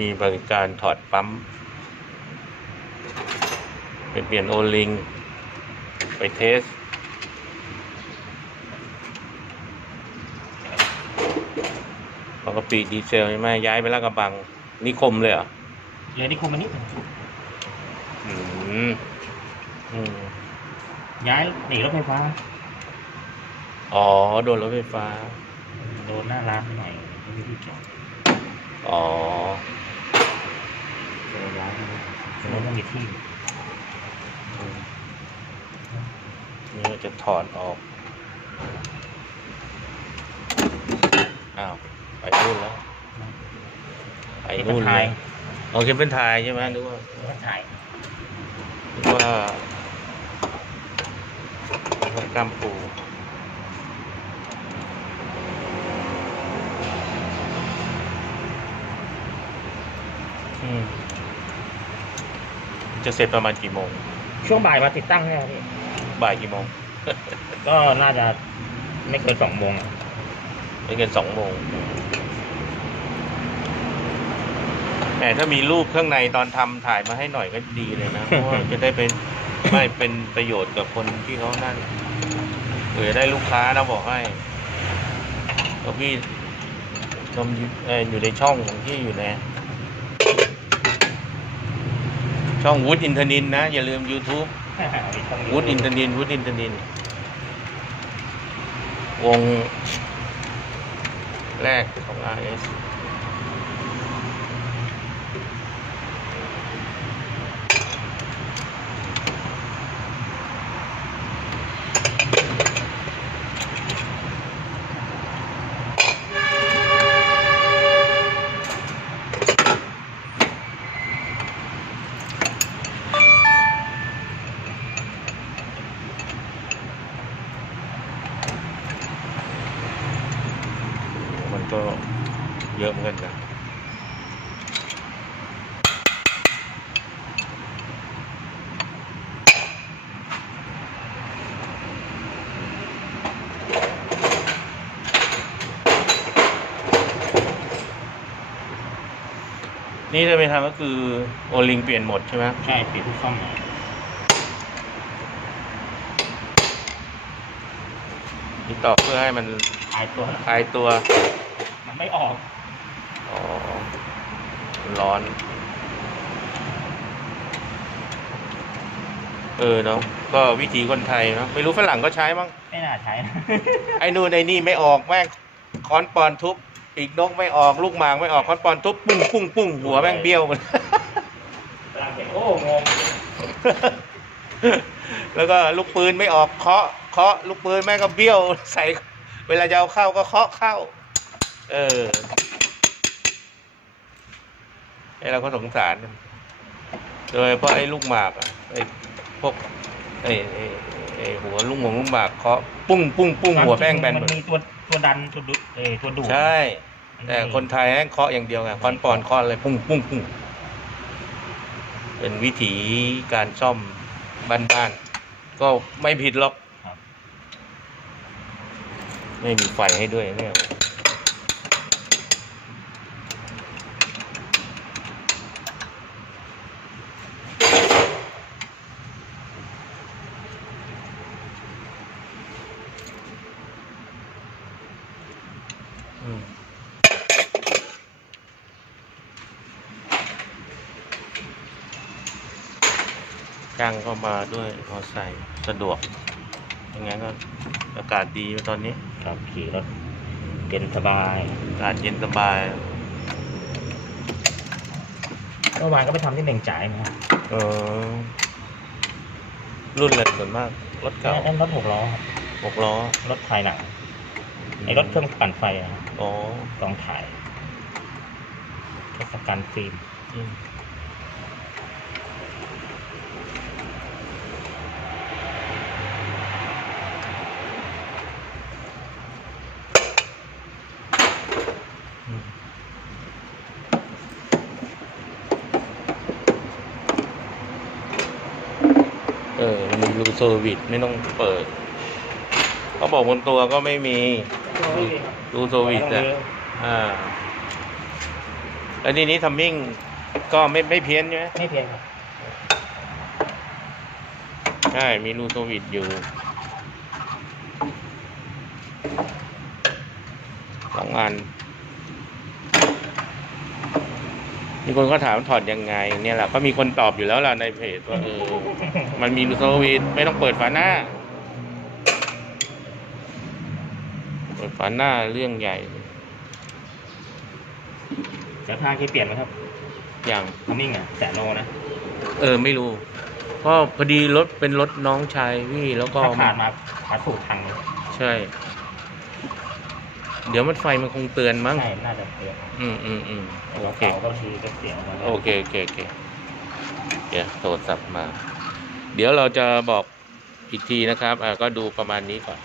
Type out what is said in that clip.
มีบริการถอดปั๊มเป็นเปลี่ยนโอลิง ไปเทส ปกติดีเซลใช่ไหมย้ายไปลาดกระบัง นิคมเลยเหรอเลยนี่คุมมันนิดหนึ่งอืมอืมย้ายหนีรถไฟฟ้า อ๋อ โดนรถไฟฟ้า โดนหน้าร้านหน่อยไม่มีที่จอดอ๋อ โดนร้านแล้วไม่มีที่นี่เราจะถอดออก อ้าว ไปนู่นแล้ว ไปนู่นเลยโอเคเป็นไทยใช่ไหมนึกว่ารถถ่ายนึกว่านึกว่ากล้ามปูอืม จะเสร็จประมาณกี่โมง ช่วงบ่ายมาติดตั้งเนี่ยพี่บ่ายกี่โมง ก็น่าจะไม่เกินสองโมงอะไม่เกินสองโมงแต่ถ้ามีรูปข้างในตอนทำถ่ายมาให้หน่อยก็ดีเลยนะ เพราะว่าจะได้เป็นไม่เป็นประโยชน์กับคนที่เขานั่นเผื่อได้ลูกค้านะบอกให้ก็พี่ชมอยู่เอ่ออยู่ในช่องของที่อยู่ใน ช่องวุฒิอินทนินนะ อย่าลืม YouTube มีช่องวุฒิอินทนินวุฒิอินทนิน วงแรกของ RS มัน ก็เยอะเหมือนกันนะนี่ถ้าไปทำก็คือโอลิงเปลี่ยนหมดใช่ไหมใช่ปิดทุกช่องเลยนี่ต่อเพื่อให้มันหายตัวคลายตัว มันไม่ออก อ๋อมันร้อน เออเนาะ ก็วิถีคนไทยเนาะ ไม่รู้ฝรั่งก็ใช้มั้ง ไม่น่าใช้นะ ไอ้นู่นไอ้นี่ไม่ออกแม่งค้อนปอนทุบ ปีกนกไม่ออก ลูกหมากไม่ออกค้อนปอนทุบปุ้งปุ้งปุ้งหัวแม่งเบี้ยวหมด ฝรั่งเห็นโอ้งงแล้วก็ลูกปืนไม่ออกเคาะเคาะลูกปืนแม่งก็เบี้ยวใส่ เวลาจะเอาเข้าก็เคาะเข้า เออไอ้เราก็สงสาร โดยเฉพาะไอ้ลูกหมากอะไอ้พวกไอ้ไอ้ไอ้หัวลูกหมงลูกหมากเคาะปุ้งปุ้งปุ้งหัวแป้งแบนหมัมดนมีตัวตัวดันตัวดุเออตัวดูดใช่ แต่คนไทยแม่งเคาะอย่างเดียวไงคอนปอนเคาะเลยปุ้งปุ้งปุ้งเป็นวิธีการซ่อมบ้านๆก็ไม่ผิดหรอก ครับ ไม่มีไฟให้ด้วยเนี่ยอืม จ้างเข้ามาด้วยมอไซค์สะดวกยังไงก็อากาศดีตอนนี้ครับขี่รถเย็นสบายอากาศเย็นสบายเมื่อวานก็ไปทำที่เหม่งจ่ายมาเออรุ่นอะไรส่วนมากรถเก่านั่นรถหกล้อครับหกล้อรถถ่ายหนัง ไอ้รถเครื่องปั่นไฟอะครับอ๋อกองถ่ายเทศกาลฟิล์มอืมอืมเออ มันมีรูเซอร์วิสไม่ต้องเปิด เขาบอกบนตัวก็ไม่มีรูโซวิตอะอ่าแต่แล้วทีนี้ทัมมิ่งก็ไม่ไม่เพี้ยนใช่ไหมไม่เพียงครับใช่มีรูโซวิดอยู่สองอัน มีคนก็ถามถอดยังไง เนี่ยแหละก็มีคนตอบอยู่แล้วล่ะในเพจว่าเออมันมีรูโซวิดไม่ต้องเปิดฝาหน้า เปิดฝาหน้าเรื่องใหญ่เดี๋ยวทางที่เปลี่ยนไหมครับอย่างทัมมิ่งอะแสนโลนะเออไม่รู้เพราะพอดีรถเป็นรถน้องชายพี่แล้วก็ถ้าขาดมาขาดสูตรทางใช่ เดี๋ยวมันไฟมันคงเตือนมั้งใช่น่าจะเปลี่ยนอืมอืมอืมแต่โอว่าเคเก่าก็บางทีก็เสียมาแล้วโอเคโอเคโอเคเดี๋ยวโทรศัพท์มา เดี๋ยวเราจะบอกอีกทีนะครับอ่าก็ดูประมาณนี้ก่อน